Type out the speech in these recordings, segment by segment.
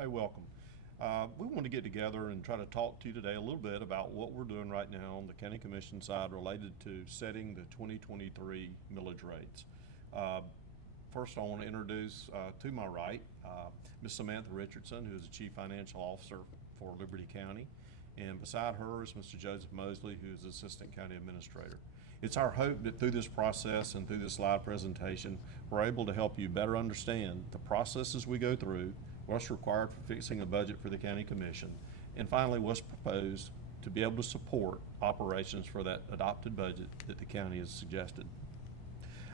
Hey, welcome. We want to get together and try to talk to you today a little bit about what we're doing right now on the County Commission side related to setting the 2023 millage rates. First, I want to introduce to my right Ms. Samantha Richardson, who is the Chief Financial Officer for Liberty County, and beside her is Mr. Joseph Mosley, who is Assistant County Administrator. It's our hope that through this process and through this live presentation, we're able to help you better understand the processes we go through, what's required for fixing a budget for the County Commission, and finally what's proposed to be able to support operations for that adopted budget that the county has suggested.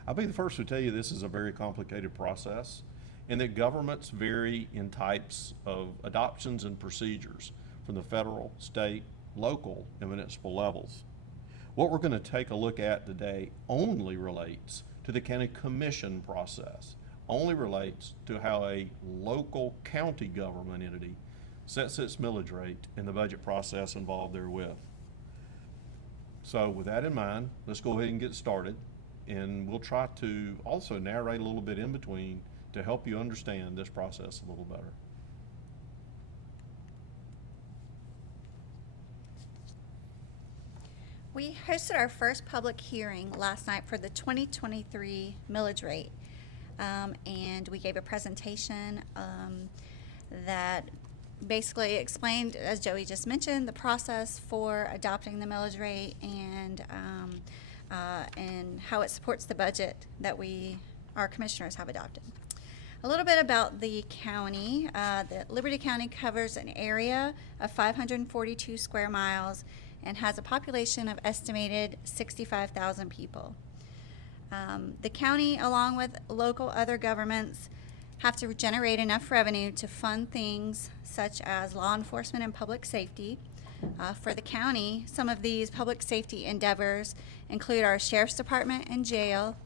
I'll be the first to tell you this is a very complicated process and that governments vary in types of adoptions and procedures from the federal, state, local, and municipal levels. What we're going to take a look at today only relates to the County Commission process, only relates to how a local county government entity sets its millage rate and the budget process involved therewith. So with that in mind, let's go ahead and get started, and we'll try to also narrate a little bit in between to help you understand this process a little better. We hosted our first public hearing last night for the 2023 millage rate, and we gave a presentation that basically explained, as Joey just mentioned, the process for adopting the millage rate and how it supports the budget that our commissioners have adopted. A little bit about the county. The Liberty County covers an area of 542 square miles and has a population of estimated 65,000 people. The county, along with local other governments, have to generate enough revenue to fund things such as law enforcement and public safety. For the county, some of these public safety endeavors include our Sheriff's Department and jail,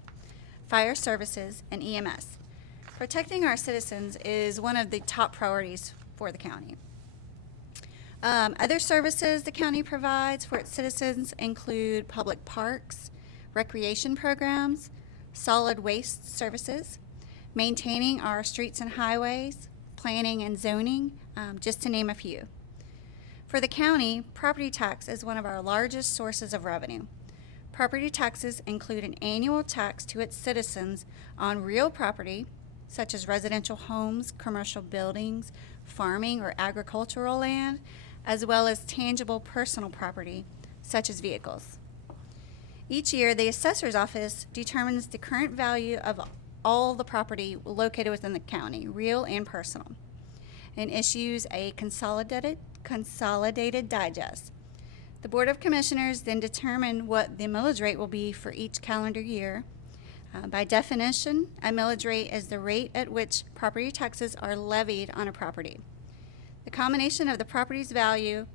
fire services, and EMS. Protecting our citizens is one of the top priorities for the county. Other services the county provides for its citizens include public parks, recreation programs, solid waste services, maintaining our streets and highways, planning and zoning, just to name a few. For the county, property tax is one of our largest sources of revenue. Property taxes include an annual tax to its citizens on real property, such as residential homes, commercial buildings, farming or agricultural land, as well as tangible personal property, such as vehicles. Each year, the assessor's office determines the current value of all the property located within the county, real and personal, and issues a consolidated digest. The Board of Commissioners then determine what the millage rate will be for each calendar year. By definition, a millage rate is the rate at which property taxes are levied on a property. The combination of the property's value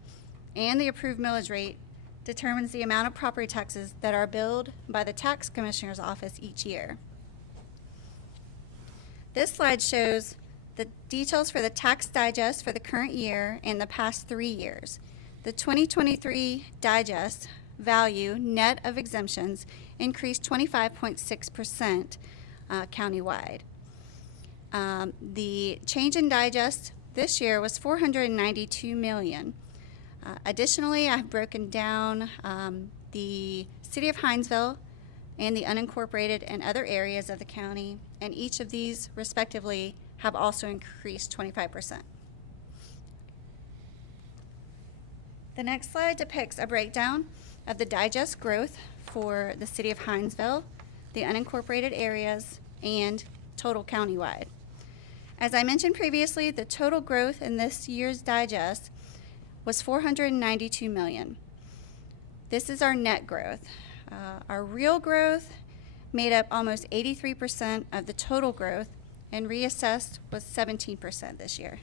and the approved millage rate determines the amount of property taxes that are billed by the Tax Commissioner's Office each year. This slide shows the details for the tax digest for the current year and the past 3 years. The 2023 digest value, net of exemptions, increased 25.6% countywide. The change in digest this year was $492 million. Additionally, I've broken down the city of Hinesville and the unincorporated and other areas of the county, and each of these respectively have also increased 25%. The next slide depicts a breakdown of the digest growth for the city of Hinesville, the unincorporated areas, and total countywide. As I mentioned previously, the total growth in this year's digest was $492 million. This is our net growth. Our real growth made up almost 83% of the total growth, and reassessed was 17% this year.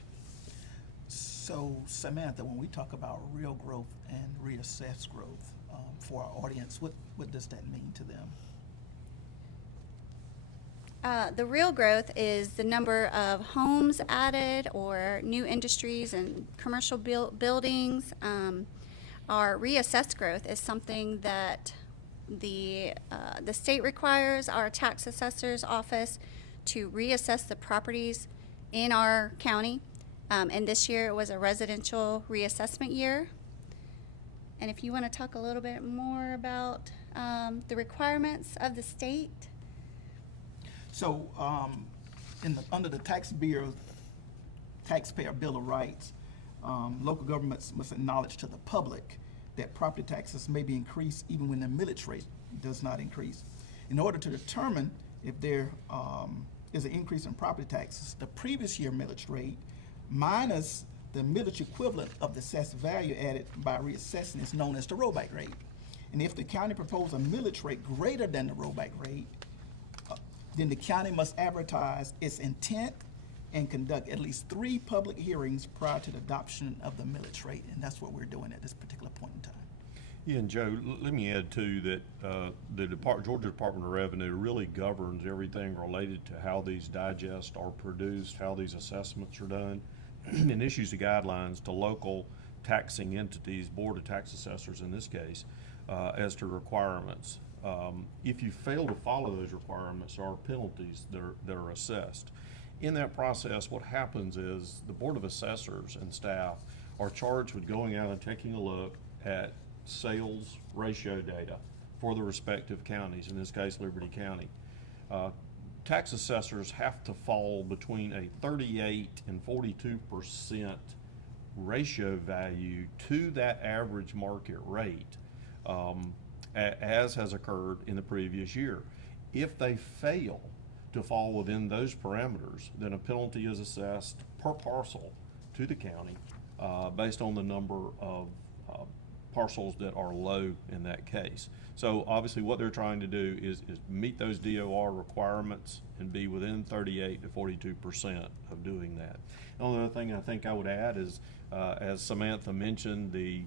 So, Samantha, when we talk about real growth and reassessed growth for our audience, what does that mean to them? The real growth is the number of homes added or new industries and commercial buildings. Our reassessed growth is something that the state requires our tax assessor's office to reassess the properties in our county And this year it was a residential reassessment year. And if you want to talk a little bit more about the requirements of the state. So, under the taxpayer Bill of Rights, local governments must acknowledge to the public that property taxes may be increased even when the millage rate does not increase. In order to determine if there is an increase in property taxes, the previous year millage rate minus the millage equivalent of the assessed value added by reassessing is known as the rollback rate. And if the county proposes a millage rate greater than the rollback rate, then the county must advertise its intent and conduct at least 3 public hearings prior to the adoption of the millage rate. And that's what we're doing at this particular point in time. Yeah, and Joe, let me add too that the Georgia Department of Revenue really governs everything related to how these digests are produced, how these assessments are done, and issues the guidelines to local taxing entities, Board of Tax Assessors in this case, as to requirements. If you fail to follow those requirements, there are penalties that are assessed. In that process, what happens is the Board of Assessors and staff are charged with going out and taking a look at sales ratio data for the respective counties, in this case Liberty County. Tax assessors have to fall between a 38 and 42% ratio value to that average market rate, as has occurred in the previous year. If they fail to fall within those parameters, then a penalty is assessed per parcel to the county based on the number of parcels that are low in that case. So obviously what they're trying to do is meet those DOR requirements and be within 38 to 42% of doing that. The only other thing I think I would add is, as Samantha mentioned, the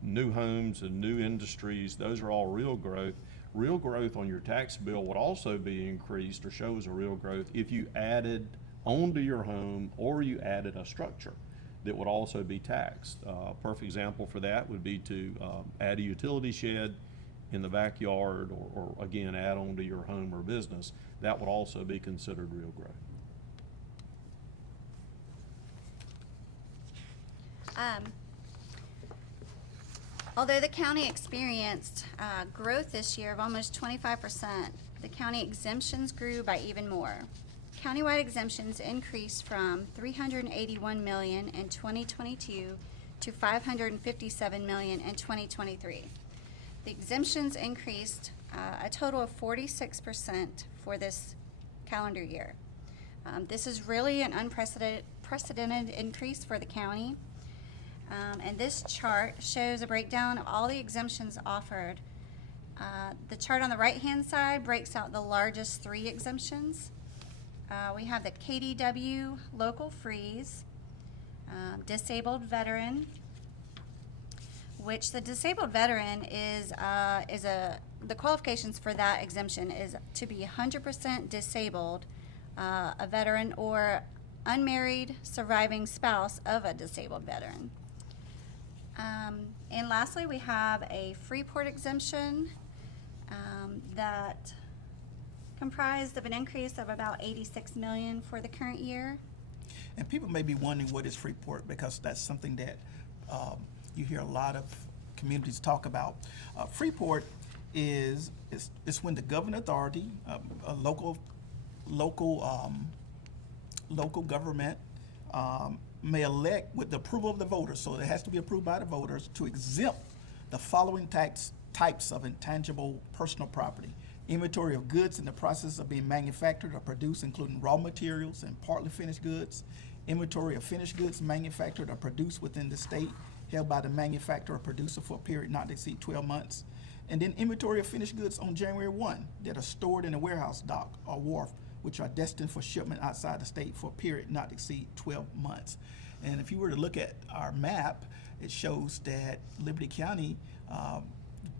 new homes and new industries, those are all real growth. Real growth on your tax bill would also be increased or shows a real growth if you added onto your home or you added a structure that would also be taxed. Perfect example for that would be to add a utility shed in the backyard or again add on to your home or business. That would also be considered real growth. Although the county experienced growth this year of almost 25%, the county exemptions grew by even more. Countywide exemptions increased from $381 million in 2022 to $557 million in 2023. The exemptions increased a total of 46% for this calendar year. This is really an unprecedented increase for the county. And this chart shows a breakdown of all the exemptions offered. The chart on the right-hand side breaks out the largest 3 exemptions. We have the KDW local freeze, disabled veteran, which the disabled veteran is the qualifications for that exemption is to be 100% disabled, a veteran, or unmarried surviving spouse of a disabled veteran. And lastly, we have a Freeport exemption that comprised of an increase of about $86 million for the current year. And people may be wondering what is Freeport, because that's something that you hear a lot of communities talk about. Freeport is when the governing authority, a local government, may elect with the approval of the voters, so it has to be approved by the voters, to exempt the following types of intangible personal property: inventory of goods in the process of being manufactured or produced, including raw materials and partly finished goods; inventory of finished goods manufactured or produced within the state, held by the manufacturer or producer for a period not to exceed 12 months; and then inventory of finished goods on January 1 that are stored in a warehouse, dock, or wharf, which are destined for shipment outside the state for a period not to exceed 12 months. And if you were to look at our map, it shows that Liberty County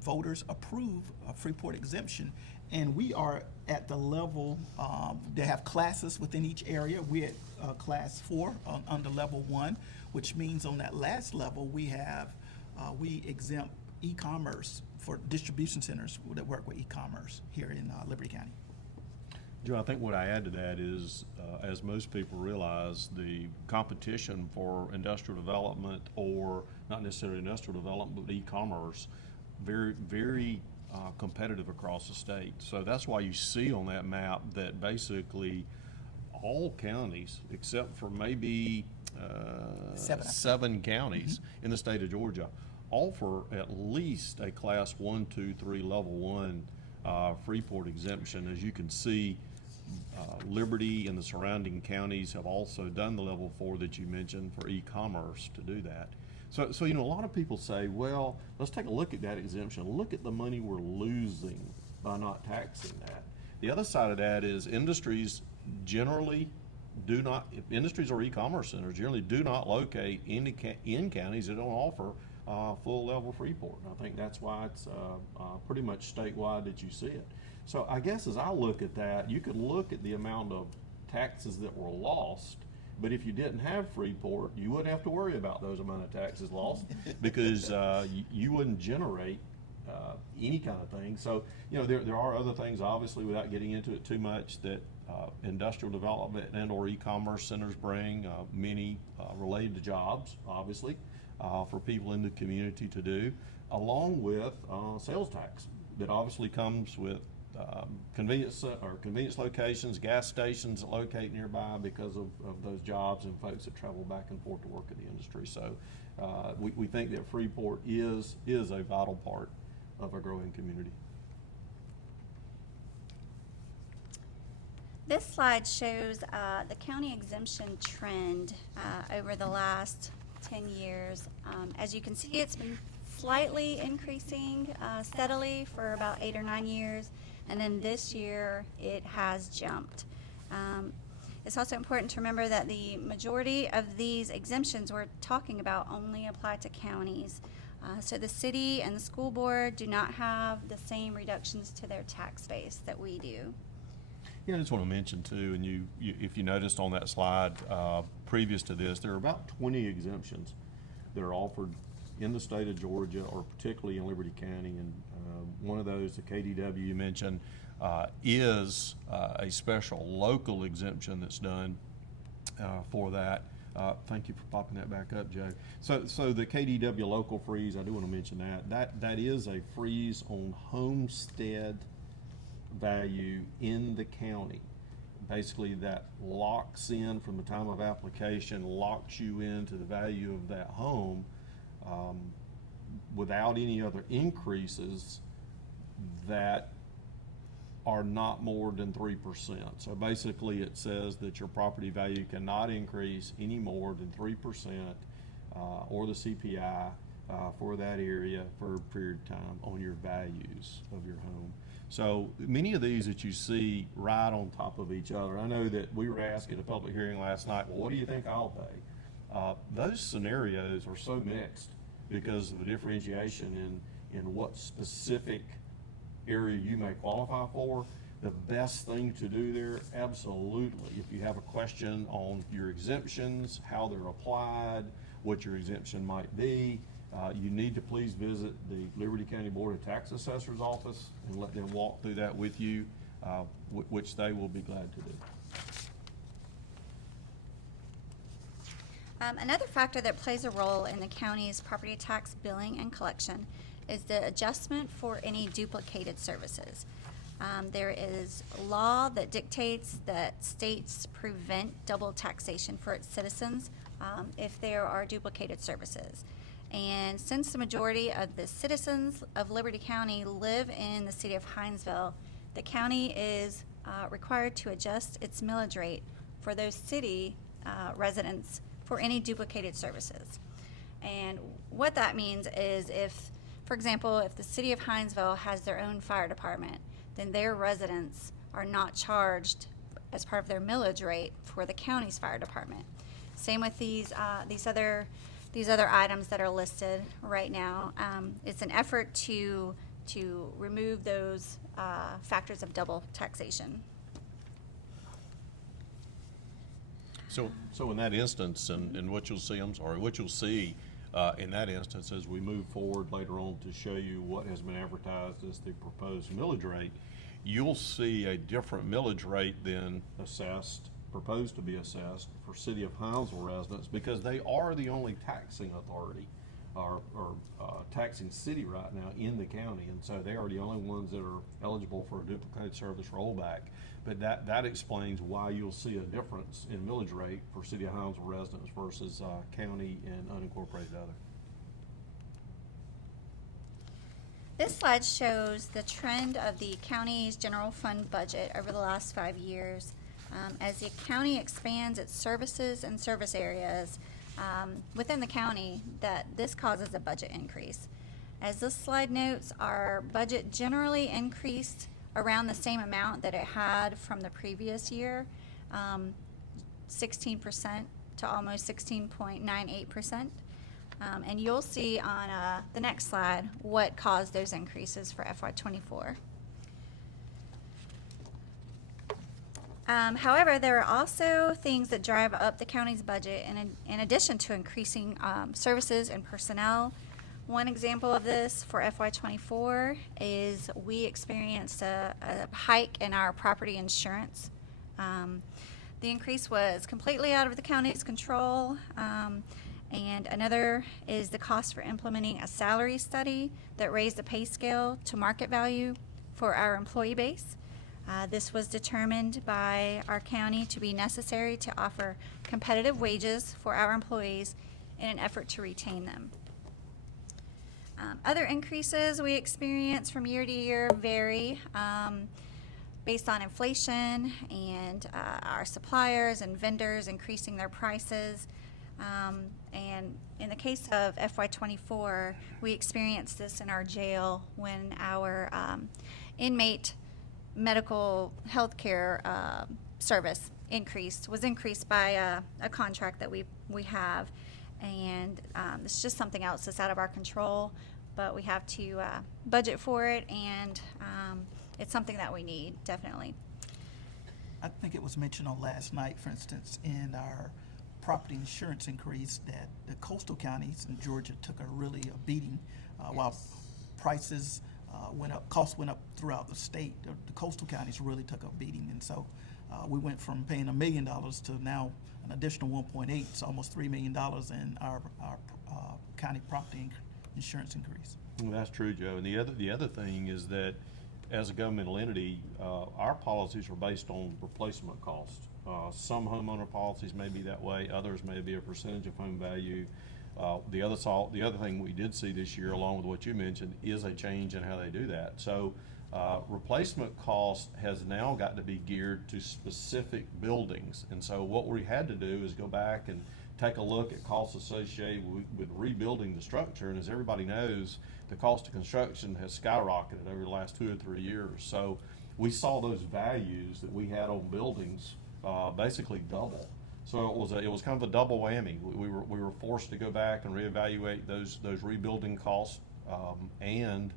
voters approve a Freeport exemption, and we are at the level, they have classes within each area. We're at class 4 under level 1, which means on that last level we have, we exempt e-commerce for distribution centers that work with e-commerce here in Liberty County. Joe, I think what I add to that is, as most people realize, the competition for industrial development, or not necessarily industrial development, but e-commerce, very competitive across the state. So that's why you see on that map that basically all counties, except for maybe seven counties in the state of Georgia, offer at least a class 1, 2, 3, level 1 Freeport exemption. As you can see, Liberty and the surrounding counties have also done the level 4 that you mentioned for e-commerce to do that. So you know, a lot of people say, well, let's take a look at that exemption. Look at the money we're losing by not taxing that. The other side of that is industries generally do not, if industries or e-commerce centers generally do not locate in counties that don't offer full level Freeport. And I think that's why it's pretty much statewide that you see it. So I guess as I look at that, you could look at the amount of taxes that were lost, but if you didn't have Freeport, you wouldn't have to worry about those amount of taxes lost because you wouldn't generate any kind of thing. So, you know, there are other things, obviously, without getting into it too much, that industrial development and or e-commerce centers bring, many related to jobs, obviously, for people in the community to do, along with sales tax that obviously comes with convenience locations, gas stations that locate nearby because of those jobs and folks that travel back and forth to work in the industry. So we think that Freeport is a vital part of a growing community. This slide shows the county exemption trend over the last 10 years. As you can see, it's been slightly increasing steadily for about 8 or 9 years, and then this year it has jumped. It's also important to remember that the majority of these exemptions we're talking about only apply to counties. So the city and the school board do not have the same reductions to their tax base that we do. Yeah, I just want to mention too, and you if you noticed on that slide previous to this, there are about 20 exemptions that are offered in the state of Georgia, or particularly in Liberty County. And one of those, the KDW you mentioned, is a special local exemption that's done for that. Thank you for popping that back up, Joe. So the KDW local freeze, I do want to mention that is a freeze on homestead value in the county. Basically, that locks in from the time of application, locks you into the value of that home without any other increases that are not more than 3%. So basically it says that your property value cannot increase any more than 3% or the CPI for that area for a period of time on your values of your home. So many of these that you see right on top of each other. I know that we were asked at a public hearing last night, well, what do you think I'll pay? Those scenarios are so mixed because of the differentiation in what specific area you may qualify for. The best thing to do there, absolutely, if you have a question on your exemptions, how they're applied, what your exemption might be, you need to please visit the Liberty County Board of Tax Assessors office and let them walk through that with you, which they will be glad to do. Another factor that plays a role in the county's property tax billing and collection is the adjustment for any duplicated services. There is law that dictates that states prevent double taxation for its citizens if there are duplicated services. And since the majority of the citizens of Liberty County live in the city of Hinesville, the county is required to adjust its millage rate for those city residents for any duplicated services. And what that means is if, for example, if the city of Hinesville has their own fire department, then their residents are not charged as part of their millage rate for the county's fire department. Same with these other items that are listed right now. It's an effort to remove those factors of double taxation. So in that instance, and what you'll see, what you'll see in that instance as we move forward later on to show you what has been advertised as the proposed millage rate, you'll see a different millage rate than assessed, proposed to be assessed for City of Hinesville residents, because they are the only taxing authority or taxing city right now in the county, and so they are the only ones that are eligible for a duplicated service rollback. But that explains why you'll see a difference in millage rate for City of Hinesville residents versus county and unincorporated other. This slide shows the trend of the county's general fund budget over the last 5 years. As the county expands its services and service areas within the county, that this causes a budget increase. As this slide notes, our budget generally increased around the same amount that it had from the previous year, 16% to almost 16.98%. And you'll see on the next slide what caused those increases for FY24. However, there are also things that drive up the county's budget in addition to increasing services and personnel. One example of this for FY24 is we experienced a hike in our property insurance. The increase was completely out of the county's control. And another is the cost for implementing a salary study that raised the pay scale to market value for our employee base. This was determined by our county to be necessary to offer competitive wages for our employees in an effort to retain them. Other increases we experience from year to year vary based on inflation and our suppliers and vendors increasing their prices. And in the case of FY24, we experienced this in our jail when our inmate medical health care service was increased by a contract that we have. And it's just something else that's out of our control, but we have to budget for it, and it's something that we need, definitely. I think it was mentioned on last night, for instance, in our property insurance increase, that the coastal counties in Georgia took a beating while prices went up, costs went up throughout the state. The coastal counties really took a beating, and so we went from paying $1 million to now an additional 1.8, so almost $3 million in our county property insurance increase. Well, that's true, Joe. And the other thing is that as a governmental entity, our policies are based on replacement cost. Some homeowner policies may be that way. Others may be a percentage of home value. The other thing we did see this year, along with what you mentioned, is a change in how they do that. So replacement cost has now got to be geared to specific buildings. And so what we had to do is go back and take a look at costs associated with rebuilding the structure. And as everybody knows, the cost of construction has skyrocketed over the last 2 or 3 years. So we saw those values that we had on buildings basically double. So it was kind of a double whammy. We were forced to go back and reevaluate those rebuilding costs, and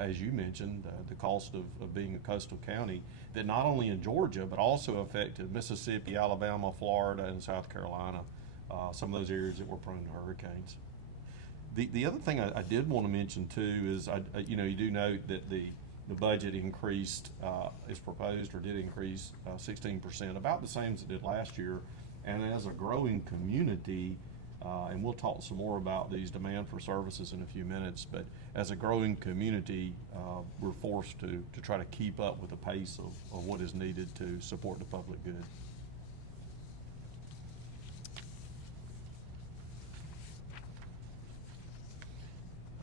as you mentioned, the cost of being a coastal county that not only in Georgia but also affected Mississippi, Alabama, Florida, and South Carolina, some of those areas that were prone to hurricanes. The other thing I did want to mention too is you do note that the budget increased, is proposed or did increase 16%, about the same as it did last year. And as a growing community, and we'll talk some more about these demand for services in a few minutes, but as a growing community, we're forced to try to keep up with the pace of what is needed to support the public good.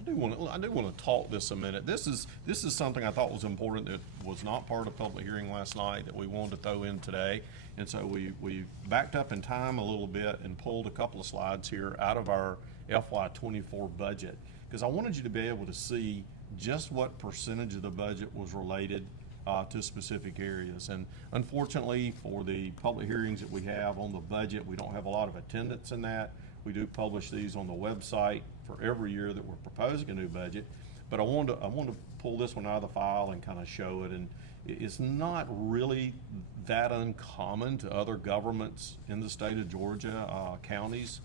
I do want to talk this a minute. This is something I thought was important that was not part of public hearing last night that we wanted to throw in today. And so we backed up in time a little bit and pulled a couple of slides here out of our FY24 budget, because I wanted you to be able to see just what percentage of the budget was related to specific areas. And unfortunately, for the public hearings that we have on the budget, we don't have a lot of attendance in that. We do publish these on the website for every year that we're proposing a new budget, but I want to pull this one out of the file and kind of show it. And it's not really that uncommon to other governments in the state of Georgia, counties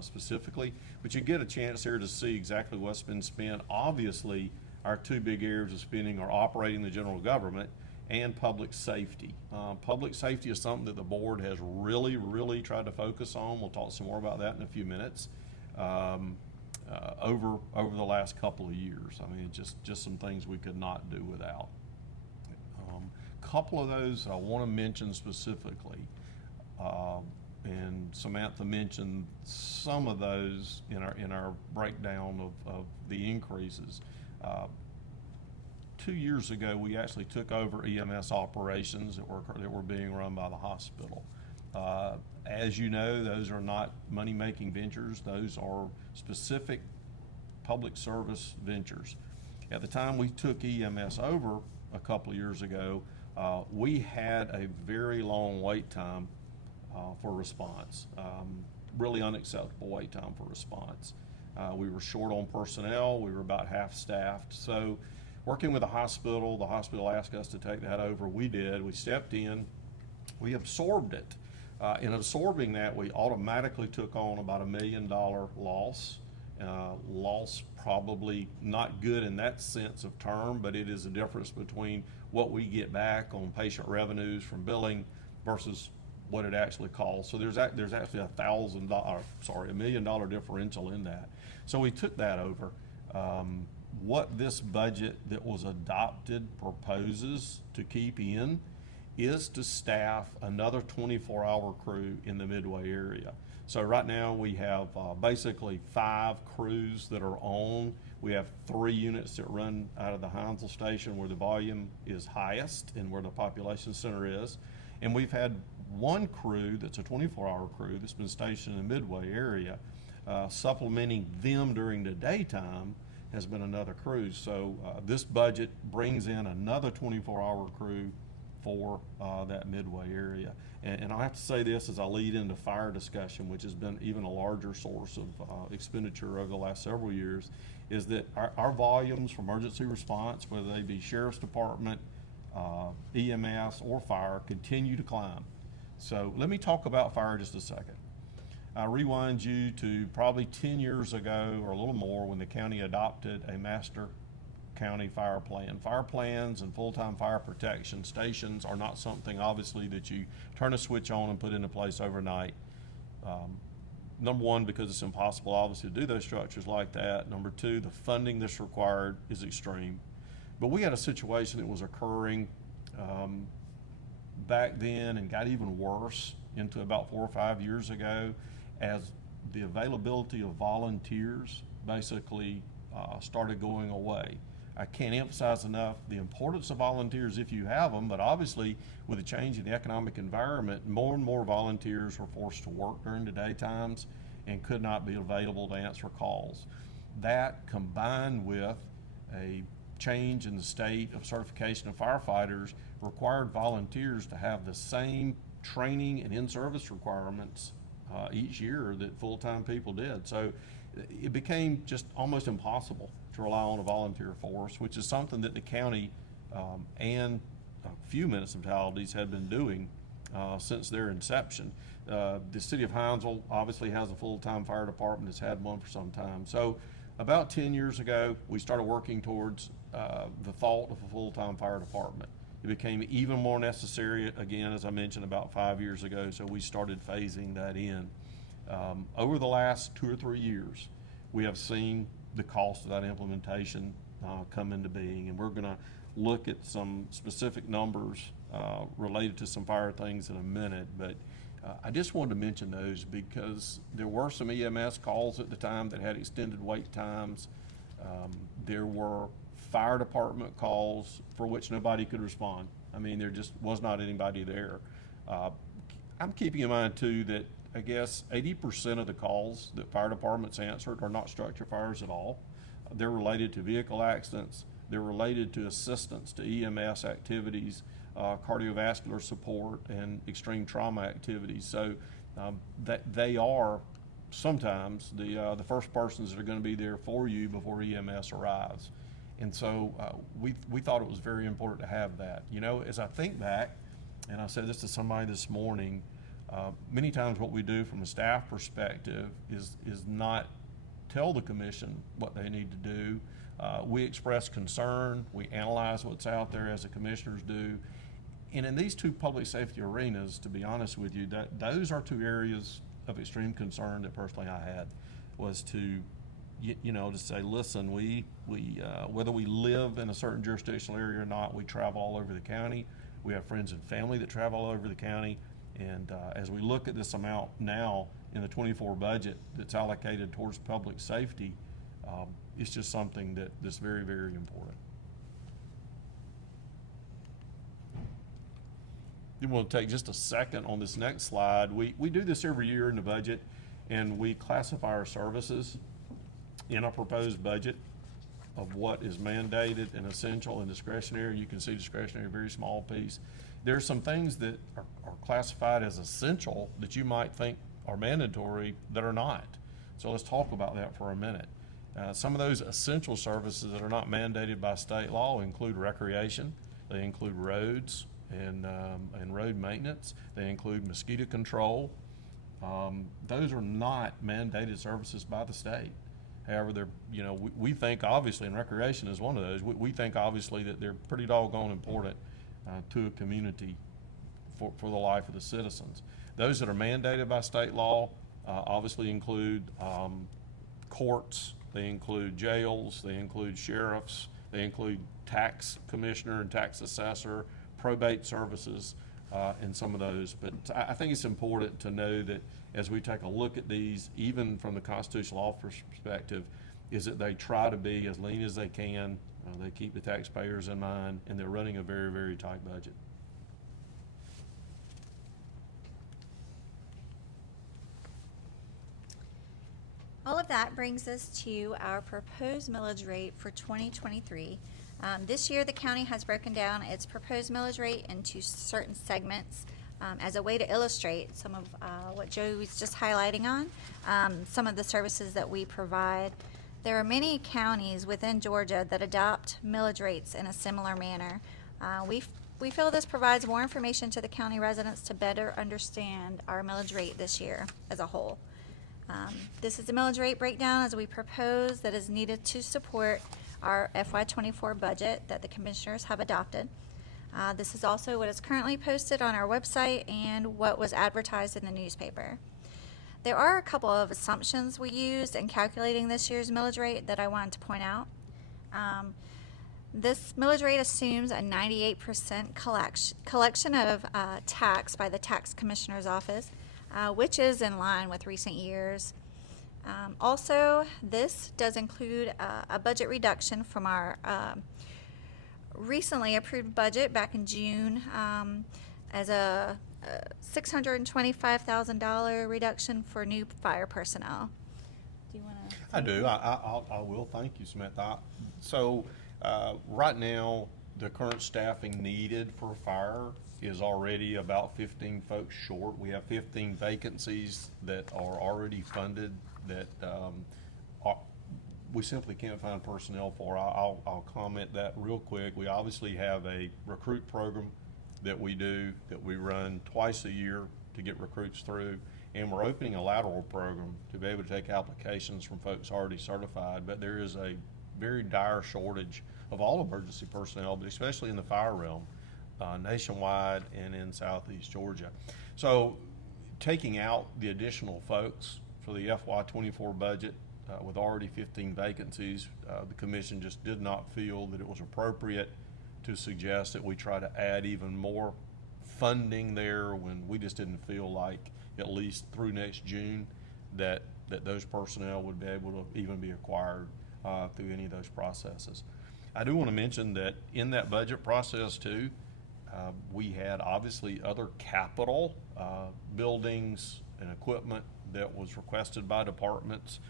specifically, but you get a chance here to see exactly what's been spent. Obviously, our two big areas of spending are operating the general government and public safety. Public safety is something that the board has really tried to focus on. We'll talk some more about that in a few minutes. Over the last couple of years. I mean, just some things we could not do without. Couple of those I want to mention specifically, and Samantha mentioned some of those in our breakdown of the increases. 2 years ago, we actually took over EMS operations that were being run by the hospital. As you know, those are not money-making ventures. Those are specific public service ventures. At the time we took EMS over a couple of years ago, we had a very long wait time for response, really unacceptable wait time for response. We were short on personnel. We were about half staffed. So working with the hospital asked us to take that over. We did. We stepped in. We absorbed it. In absorbing that, we automatically took on about $1 million loss. Loss probably not good in that sense of term, but it is the difference between what we get back on patient revenues from billing versus what it actually costs. So there's actually $1 million differential in that. So we took that over. What this budget that was adopted proposes to keep in is to staff another 24-hour crew in the Midway area. So right now we have basically 5 crews that are on. We have 3 units that run out of the Hinesville station where the volume is highest and where the population center is. And we've had 1 crew that's a 24-hour crew that's been stationed in the Midway area. Supplementing them during the daytime has been another crew. So this budget brings in another 24-hour crew for that Midway area. And I have to say this as I lead into fire discussion, which has been even a larger source of expenditure over the last several years, is that our volumes for emergency response, whether they be Sheriff's Department, EMS, or fire, continue to climb. So let me talk about fire just a second. I rewind you to probably 10 years ago or a little more when the county adopted a master county fire plan. Fire plans and full-time fire protection stations are not something obviously that you turn a switch on and put into place overnight. Number one, because it's impossible obviously to do those structures like that. Number two, the funding that's required is extreme. But we had a situation that was occurring back then and got even worse into about 4 or 5 years ago as the availability of volunteers basically started going away. I can't emphasize enough the importance of volunteers if you have them, but obviously with the change in the economic environment, more and more volunteers were forced to work during the daytimes and could not be available to answer calls. That combined with a change in the state of certification of firefighters required volunteers to have the same training and in-service requirements each year that full-time people did. So it became just almost impossible to rely on a volunteer force, which is something that the county and a few municipalities had been doing since their inception. The city of Hinesville obviously has a full-time fire department, that's had one for some time. So about 10 years ago, we started working towards the thought of a full-time fire department. It became even more necessary, again, as I mentioned, about 5 years ago, so we started phasing that in. Over the last 2 or 3 years, we have seen the cost of that implementation come into being, and we're going to look at some specific numbers related to some fire things in a minute, but I just wanted to mention those because there were some EMS calls at the time that had extended wait times. There were fire department calls for which nobody could respond. I mean, there just was not anybody there. I'm keeping in mind too that I guess 80% of the calls that fire departments answered are not structure fires at all. They're related to vehicle accidents. They're related to assistance to EMS activities, cardiovascular support, and extreme trauma activities. So that they are sometimes the first persons that are going to be there for you before EMS arrives. And so we thought it was very important to have that. You know, as I think back, and I said this to somebody this morning, many times what we do from a staff perspective is not tell the commission what they need to do. We express concern, we analyze what's out there as the commissioners do. And in these two public safety arenas, to be honest with you, those are two areas of extreme concern that personally I had, was to, to say, listen, we whether we live in a certain jurisdictional area or not, we travel all over the county. We have friends and family that travel all over the county. And as we look at this amount now in the 24 budget that's allocated towards public safety, it's just something that's very, very important. You want to take just a second on this next slide. We do this every year in the budget, and we classify our services in our proposed budget of what is mandated and essential and discretionary. You can see discretionary, a very small piece. There are some things that are classified as essential that you might think are mandatory that are not. So let's talk about that for a minute. Some of those essential services that are not mandated by state law include recreation. They include roads and road maintenance. They include mosquito control. Those are not mandated services by the state. However, they're, we think obviously, and recreation is one of those, we think obviously that they're pretty doggone important to a community for the life of the citizens. Those that are mandated by state law obviously include courts, they include jails, they include sheriffs, they include tax commissioner and tax assessor, probate services, and some of those. But I think it's important to know that as we take a look at these, even from the constitutional officer's perspective, is that they try to be as lean as they can. They keep the taxpayers in mind, and they're running a very, very tight budget. All of that brings us to our proposed millage rate for 2023. This year, the county has broken down its proposed millage rate into certain segments as a way to illustrate some of what Joe was just highlighting on, some of the services that we provide. There are many counties within Georgia that adopt millage rates in a similar manner. We feel this provides more information to the county residents to better understand our millage rate this year as a whole. This is the millage rate breakdown as we propose that is needed to support our FY24 budget that the commissioners have adopted. This is also what is currently posted on our website and what was advertised in the newspaper. There are a couple of assumptions we used in calculating this year's millage rate that I wanted to point out. This millage rate assumes a 98% collection of tax by the tax commissioner's office, which is in line with recent years. Also, this does include a budget reduction from our recently approved budget back in June as a $625,000 reduction for new fire personnel. Do you want to? I do. I will. Thank you, Samantha. So right now, the current staffing needed for fire is already about 15 folks short. We have 15 vacancies that are already funded that we simply can't find personnel for. I'll comment that real quick. We obviously have a recruit program that we run twice a year to get recruits through, and we're opening a lateral program to be able to take applications from folks already certified. But there is a very dire shortage of all emergency personnel, but especially in the fire realm, nationwide and in Southeast Georgia. So taking out the additional folks for the FY24 budget with already 15 vacancies, the commission just did not feel that it was appropriate to suggest that we try to add even more funding there when we just didn't feel like, at least through next June, that those personnel would be able to even be acquired through any of those processes. I do want to mention that in that budget process too, we had obviously other capital buildings and equipment that was requested by departments.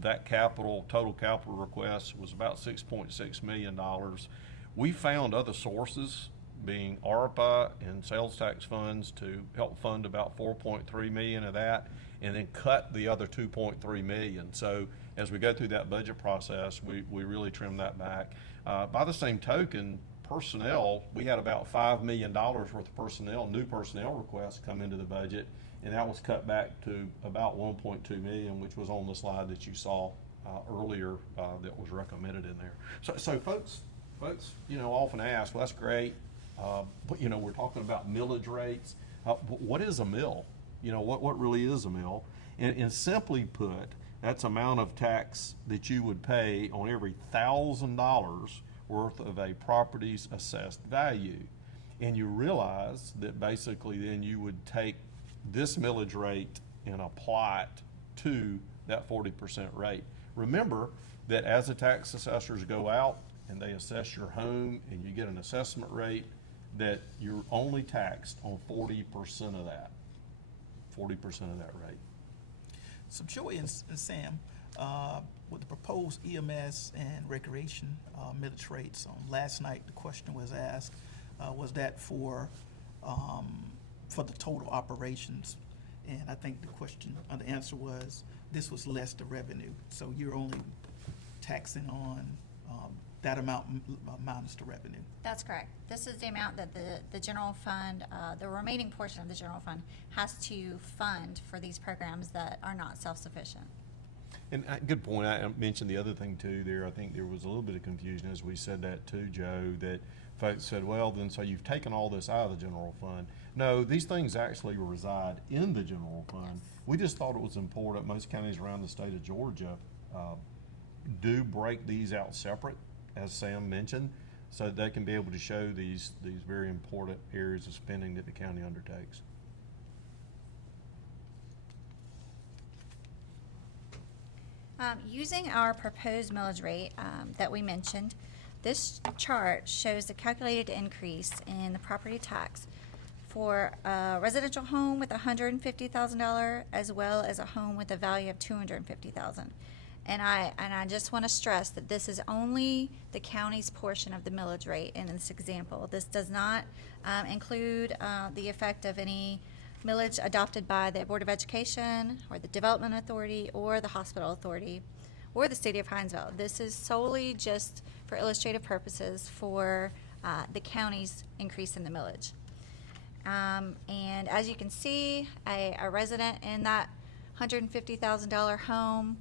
That total capital request was about $6.6 million. We found other sources, being ARPA and sales tax funds, to help fund about $4.3 million of that, and then cut the other $2.3 million. So as we go through that budget process, we really trim that back. By the same token, personnel, we had about $5 million worth of personnel, new personnel requests come into the budget, and that was cut back to about 1.2 million, which was on the slide that you saw earlier that was recommended in there. So folks, often ask, well, that's great, but we're talking about millage rates. But what is a mill? What really is a mill? And simply put, that's amount of tax that you would pay on every $1,000 worth of a property's assessed value. And you realize that basically then you would take this millage rate and apply it to that 40% rate. Remember that as the tax assessors go out and they assess your home and you get an assessment rate, that you're only taxed on 40% of that, 40% of that rate. So Joey and Sam, with the proposed EMS and recreation millage rates, last night the question was asked, was that for the total operations? And I think the answer was, this was less the revenue. So you're only taxing on that amount minus the revenue. That's correct. This is the amount that the general fund, the remaining portion of the general fund, has to fund for these programs that are not self-sufficient. And good point. I mentioned the other thing too there. I think there was a little bit of confusion as we said that too, Joe, that folks said, well, then so you've taken all this out of the general fund. No, these things actually reside in the general fund. Yes. We just thought it was important. Most counties around the state of Georgia do break these out separate, as Sam mentioned, so that they can be able to show these very important areas of spending that the county undertakes. Using our proposed millage rate that we mentioned, this chart shows the calculated increase in the property tax for a residential home with $150,000 as well as a home with a value of $250,000. And I just want to stress that this is only the county's portion of the millage rate in this example. This does not include the effect of any millage adopted by the Board of Education or the Development Authority or the Hospital Authority or the City of Hinesville. This is solely just for illustrative purposes for the county's increase in the millage. And as you can see, a resident in that $150,000 home,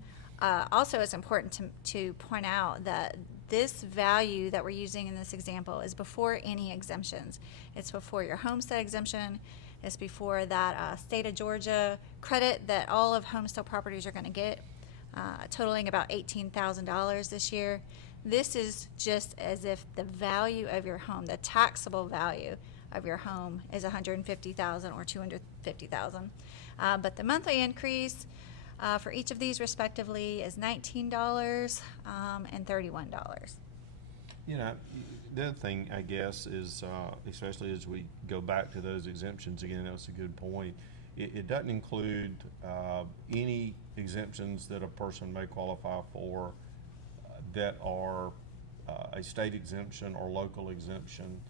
also it's important to point out that this value that we're using in this example is before any exemptions. It's before your homestead exemption. It's before that state of Georgia credit that all of homestead properties are going to get, totaling about $18,000 this year. This is just as if the value of your home, the taxable value of your home, is $150,000 or $250,000. But the monthly increase for each of these respectively is $19 and $31. The other thing, I guess, is especially as we go back to those exemptions again, that's a good point. It doesn't include any exemptions that a person may qualify for that are a state exemption or local exemption.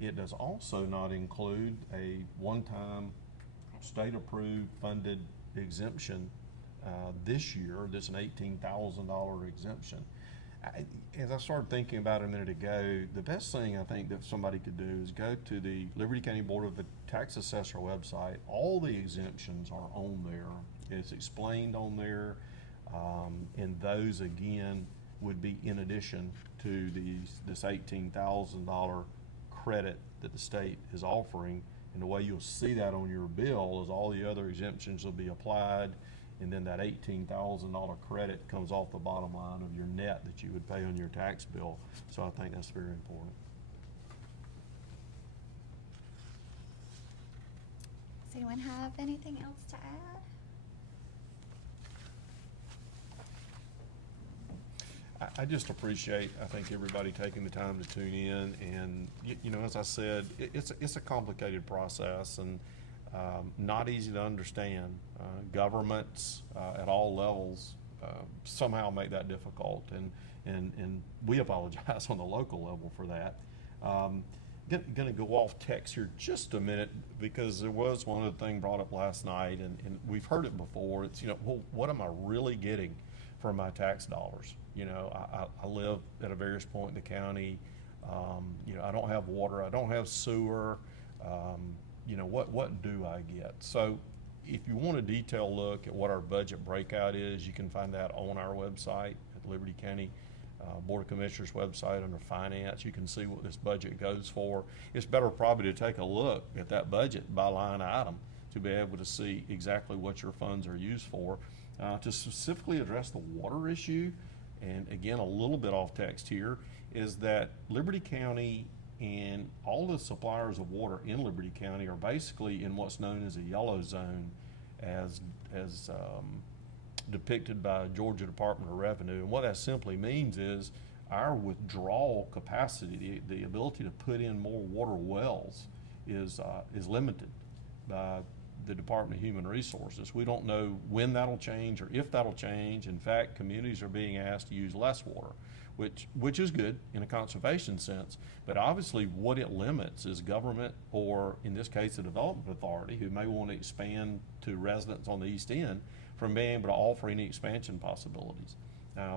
It does also not include a one-time state-approved funded exemption this year. That's an $18,000 exemption. As I started thinking about it a minute ago, the best thing I think that somebody could do is go to the Liberty County Board of Tax Assessor website. All the exemptions are on there. It's explained on there, and those again would be in addition to this $18,000 credit that the state is offering. And the way you'll see that on your bill is all the other exemptions will be applied, and then that $18,000 credit comes off the bottom line of your net that you would pay on your tax bill. So I think that's very important. Does anyone have anything else to add? I just appreciate, I think, everybody taking the time to tune in, and as I said, it's a complicated process and not easy to understand. Governments at all levels somehow make that difficult, and we apologize on the local level for that. Going to go off text here just a minute, because there was one other thing brought up last night, and we've heard it before. It's, well, what am I really getting for my tax dollars? I live at a various point in the county. I don't have water, I don't have sewer. What do I get? So if you want a detailed look at what our budget breakout is, you can find that on our website at the Liberty County Board of Commissioners website under Finance. You can see what this budget goes for. It's better probably to take a look at that budget by line item to be able to see exactly what your funds are used for. To specifically address the water issue, and again, a little bit off text here, is that Liberty County and all the suppliers of water in Liberty County are basically in what's known as a yellow zone as depicted by Georgia Department of Revenue. And what that simply means is our withdrawal capacity, the ability to put in more water wells is limited by the Department of Human Resources. We don't know when that'll change or if that'll change. In fact, communities are being asked to use less water, which is good in a conservation sense, but obviously what it limits is government, or in this case, the development authority, who may want to expand to residents on the east end, from being able to offer any expansion possibilities.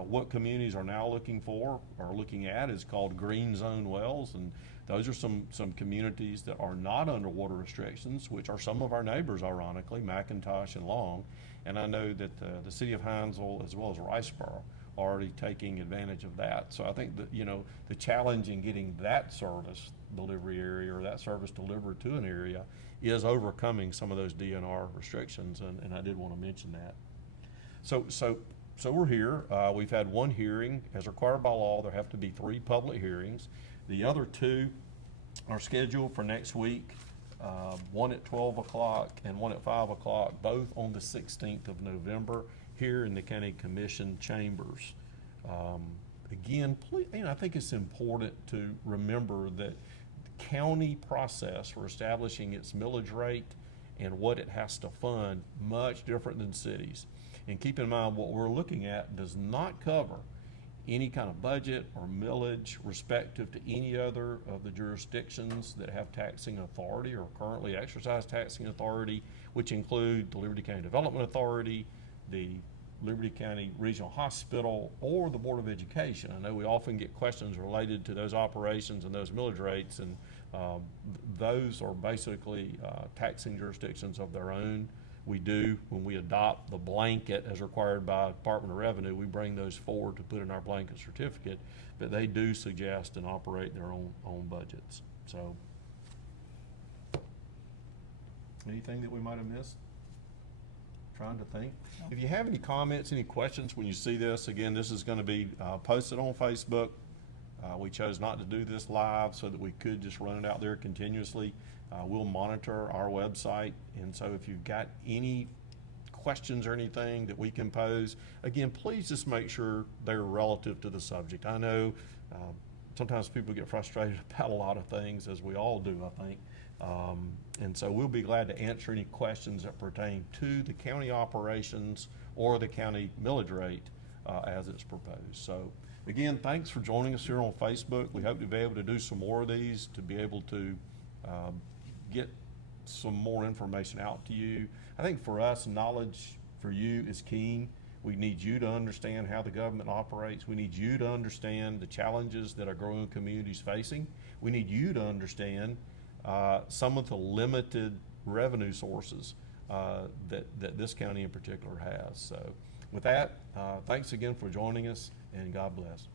What communities are now looking for or looking at is called green zone wells, and those are some communities that are not under water restrictions, which are some of our neighbors, ironically, McIntosh and Long. And I know that the city of Hinesville as well as Riceboro are already taking advantage of that. So I think that, the challenge in getting that service delivery area or that service delivered to an area is overcoming some of those DNR restrictions, and I did want to mention that. So we're here. We've had one hearing. As required by law, there have to be 3 public hearings. The other 2 are scheduled for next week, one at 12 o'clock and one at 5 o'clock, both on the 16th of November here in the County Commission chambers. Again, please, I think it's important to remember that the county process for establishing its millage rate and what it has to fund much different than cities. And keep in mind, what we're looking at does not cover any kind of budget or millage respective to any other of the jurisdictions that have taxing authority or currently exercise taxing authority, which include the Liberty County Development Authority, the Liberty County Regional Hospital, or the Board of Education. I know we often get questions related to those operations and those millage rates, and those are basically taxing jurisdictions of their own. We do, when we adopt the blanket as required by Department of Revenue, we bring those forward to put in our blanket certificate, but they do suggest and operate their own budgets. So, anything that we might have missed? Trying to think. No. If you have any comments, any questions when you see this, again, this is going to be posted on Facebook. We chose not to do this live so that we could just run it out there continuously. We'll monitor our website, and so if you've got any questions or anything that we can pose, again, please just make sure they're relative to the subject. I know sometimes people get frustrated about a lot of things, as we all do, I think. And so we'll be glad to answer any questions that pertain to the county operations or the county millage rate as it's proposed. So again, thanks for joining us here on Facebook. We hope to be able to do some more of these, to be able to get some more information out to you. I think for us, knowledge for you is key. We need you to understand how the government operates. We need you to understand the challenges that our growing communities facing. We need you to understand some of the limited revenue sources that this county in particular has. So with that, thanks again for joining us, and God bless.